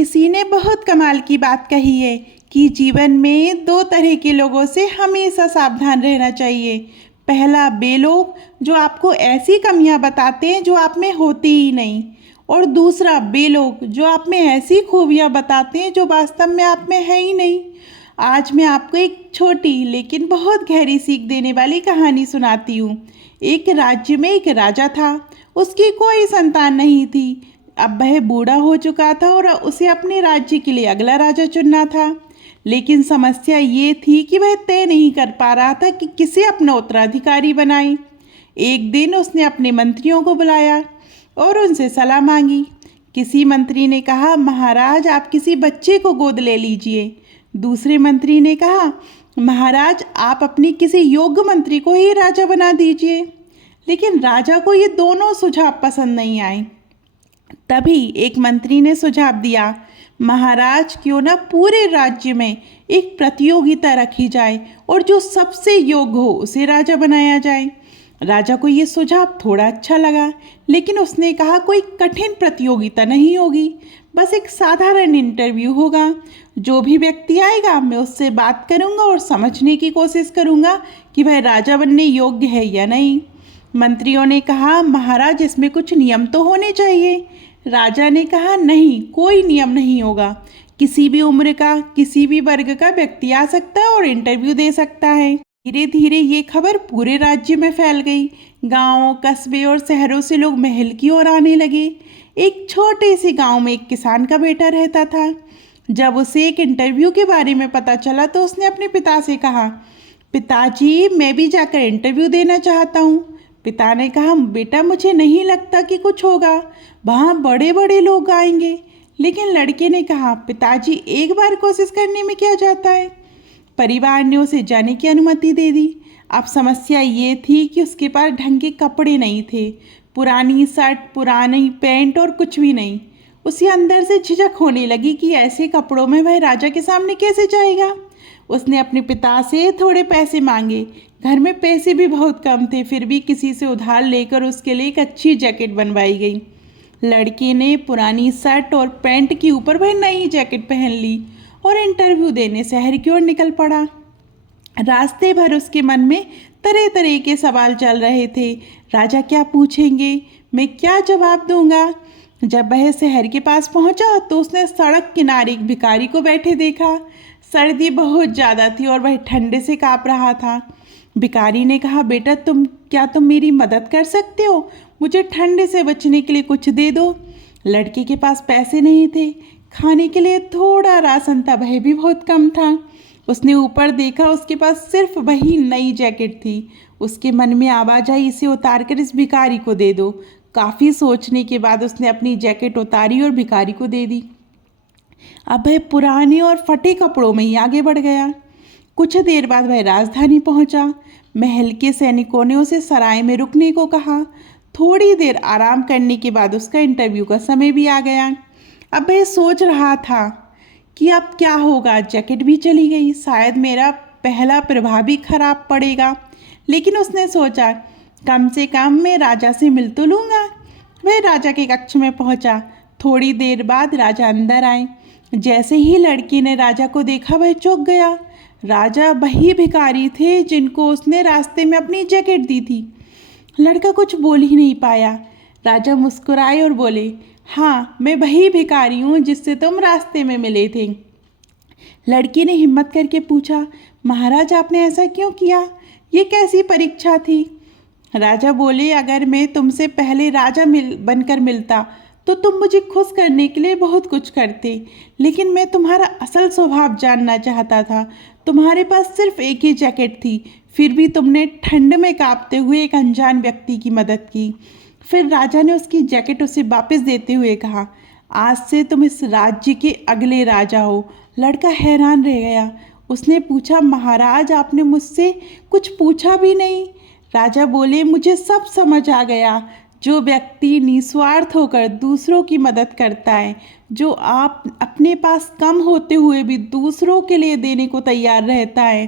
किसी ने बहुत कमाल की बात कही है कि जीवन में दो तरह के लोगों से हमेशा सावधान रहना चाहिए। पहला, वे लोग जो आपको ऐसी कमियां बताते हैं जो आप में होती ही नहीं, और दूसरा, वे लोग जो आप में ऐसी खूबियां बताते हैं जो वास्तव में आप में है ही नहीं। आज मैं आपको एक छोटी लेकिन बहुत गहरी सीख देने वाली कहानी सुनाती हूँ। एक राज्य में एक राजा था। उसकी कोई संतान नहीं थी। अब वह बूढ़ा हो चुका था और उसे अपने राज्य के लिए अगला राजा चुनना था। लेकिन समस्या ये थी कि वह तय नहीं कर पा रहा था कि किसे अपना उत्तराधिकारी बनाए। एक दिन उसने अपने मंत्रियों को बुलाया और उनसे सलाह मांगी। किसी मंत्री ने कहा, महाराज आप किसी बच्चे को गोद ले लीजिए। दूसरे मंत्री ने कहा, महाराज आप अपनी किसी योग्य मंत्री को ही राजा बना दीजिए। लेकिन राजा को ये दोनों सुझाव पसंद नहीं आए। तभी एक मंत्री ने सुझाव दिया, महाराज क्यों ना पूरे राज्य में एक प्रतियोगिता रखी जाए और जो सबसे योग्य हो उसे राजा बनाया जाए। राजा को ये सुझाव थोड़ा अच्छा लगा, लेकिन उसने कहा, कोई कठिन प्रतियोगिता नहीं होगी, बस एक साधारण इंटरव्यू होगा। जो भी व्यक्ति आएगा मैं उससे बात करूंगा और समझने की कोशिश करूंगा कि वह राजा बनने योग्य है या नहीं। मंत्रियों ने कहा, महाराज इसमें कुछ नियम तो होने चाहिए। राजा ने कहा, नहीं, कोई नियम नहीं होगा। किसी भी उम्र का, किसी भी वर्ग का व्यक्ति आ सकता है और इंटरव्यू दे सकता है। धीरे धीरे ये खबर पूरे राज्य में फैल गई। गांवों, कस्बे और शहरों से लोग महल की ओर आने लगे। एक छोटे से गांव में एक किसान का बेटा रहता था। जब उसे एक इंटरव्यू के बारे में पता चला तो उसने अपने पिता से कहा, पिताजी मैं भी जाकर इंटरव्यू देना चाहता हूँ। पिता ने कहा, बेटा मुझे नहीं लगता कि कुछ होगा, वहाँ बड़े बड़े लोग आएंगे। लेकिन लड़के ने कहा, पिताजी एक बार कोशिश करने में क्या जाता है। परिवार ने उसे जाने की अनुमति दे दी। अब समस्या ये थी कि उसके पास ढंग के कपड़े नहीं थे। पुरानी शर्ट, पुरानी पैंट और कुछ भी नहीं। उसे अंदर से झिझक होने लगी कि ऐसे कपड़ों में वह राजा के सामने कैसे जाएगा। उसने अपने पिता से थोड़े पैसे मांगे। घर में पैसे भी बहुत कम थे, फिर भी किसी से उधार लेकर उसके लिए एक अच्छी जैकेट बनवाई गई। लड़के ने पुरानी शर्ट और पैंट के ऊपर वह नई जैकेट पहन ली और इंटरव्यू देने शहर की ओर निकल पड़ा। रास्ते भर उसके मन में तरह तरह के सवाल चल रहे थे। राजा क्या पूछेंगे, मैं क्या जवाब दूंगा। जब वह शहर के पास पहुंचा तो उसने सड़क किनारे एक भिखारी को बैठे देखा। सर्दी बहुत ज़्यादा थी और वह ठंडे से काँप रहा था। भिखारी ने कहा, बेटा तुम मेरी मदद कर सकते हो, मुझे ठंडे से बचने के लिए कुछ दे दो। लड़के के पास पैसे नहीं थे, खाने के लिए थोड़ा राशन था, वह भी बहुत कम था। उसने ऊपर देखा, उसके पास सिर्फ वही नई जैकेट थी। उसके मन में आवाज़ आई, इसे उतार कर इस भिखारी को दे दो। काफ़ी सोचने के बाद उसने अपनी जैकेट उतारी और भिखारी को दे दी। अब वह पुराने और फटे कपड़ों में ही आगे बढ़ गया। कुछ देर बाद वह राजधानी पहुंचा। महल के सैनिकों ने उसे सराय में रुकने को कहा। थोड़ी देर आराम करने के बाद उसका इंटरव्यू का समय भी आ गया। अब वह सोच रहा था कि अब क्या होगा। जैकेट भी चली गई, शायद मेरा पहला प्रभाव भी खराब पड़ेगा। लेकिन उसने सोचा, कम से कम मैं राजा से मिल तो लूँगा। वह राजा के कक्ष में पहुंचा। थोड़ी देर बाद राजा अंदर आए। जैसे ही लड़की ने राजा को देखा वह चौंक गया। राजा वही भिखारी थे जिनको उसने रास्ते में अपनी जैकेट दी थी। लड़का कुछ बोल ही नहीं पाया। राजा मुस्कुराए और बोले, हाँ मैं वही भिखारी हूँ जिससे तुम रास्ते में मिले थे। लड़की ने हिम्मत करके पूछा, महाराज आपने ऐसा क्यों किया, ये कैसी परीक्षा थी। राजा बोले, अगर मैं तुमसे पहले राजा बनकर मिलता तो तुम मुझे खुश करने के लिए बहुत कुछ करते, लेकिन मैं तुम्हारा असल स्वभाव जानना चाहता था। तुम्हारे पास सिर्फ एक ही जैकेट थी, फिर भी तुमने ठंड में कांपते हुए एक अनजान व्यक्ति की मदद की। फिर राजा ने उसकी जैकेट उसे वापस देते हुए कहा, आज से तुम इस राज्य के अगले राजा हो। लड़का हैरान रह गया। उसने पूछा, महाराज आपने मुझसे कुछ पूछा भी नहीं। राजा बोले, मुझे सब समझ आ गया। जो व्यक्ति निस्वार्थ होकर दूसरों की मदद करता है, जो आप अपने पास कम होते हुए भी दूसरों के लिए देने को तैयार रहता है,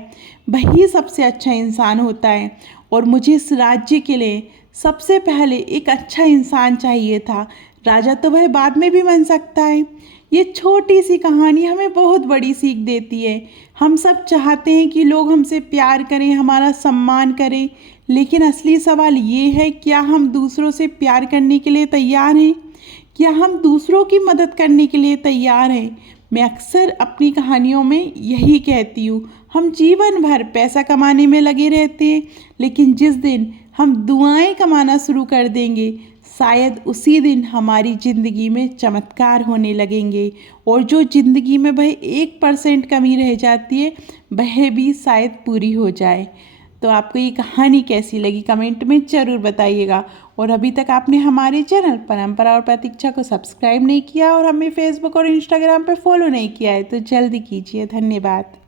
वही सबसे अच्छा इंसान होता है। और मुझे इस राज्य के लिए सबसे पहले एक अच्छा इंसान चाहिए था। राजा तो वह बाद में भी बन सकता है। ये छोटी सी कहानी हमें बहुत बड़ी सीख देती है। हम सब चाहते हैं कि लोग हमसे प्यार करें, हमारा सम्मान करें, लेकिन असली सवाल ये है, क्या हम दूसरों से प्यार करने के लिए तैयार हैं? क्या हम दूसरों की मदद करने के लिए तैयार हैं? मैं अक्सर अपनी कहानियों में यही कहती हूँ, हम जीवन भर पैसा कमाने में लगे रहते हैं, लेकिन जिस दिन हम दुआएं कमाना शुरू कर देंगे, शायद उसी दिन हमारी ज़िंदगी में चमत्कार होने लगेंगे। और जो ज़िंदगी में भाई 1% कमी रह जाती है, वह भी शायद पूरी हो जाए। तो आपको ये कहानी कैसी लगी कमेंट में ज़रूर बताइएगा। और अभी तक आपने हमारे चैनल परंपरा और प्रतीक्षा को सब्सक्राइब नहीं किया और हमें फेसबुक और इंस्टाग्राम पे फॉलो नहीं किया है तो जल्दी कीजिए। धन्यवाद।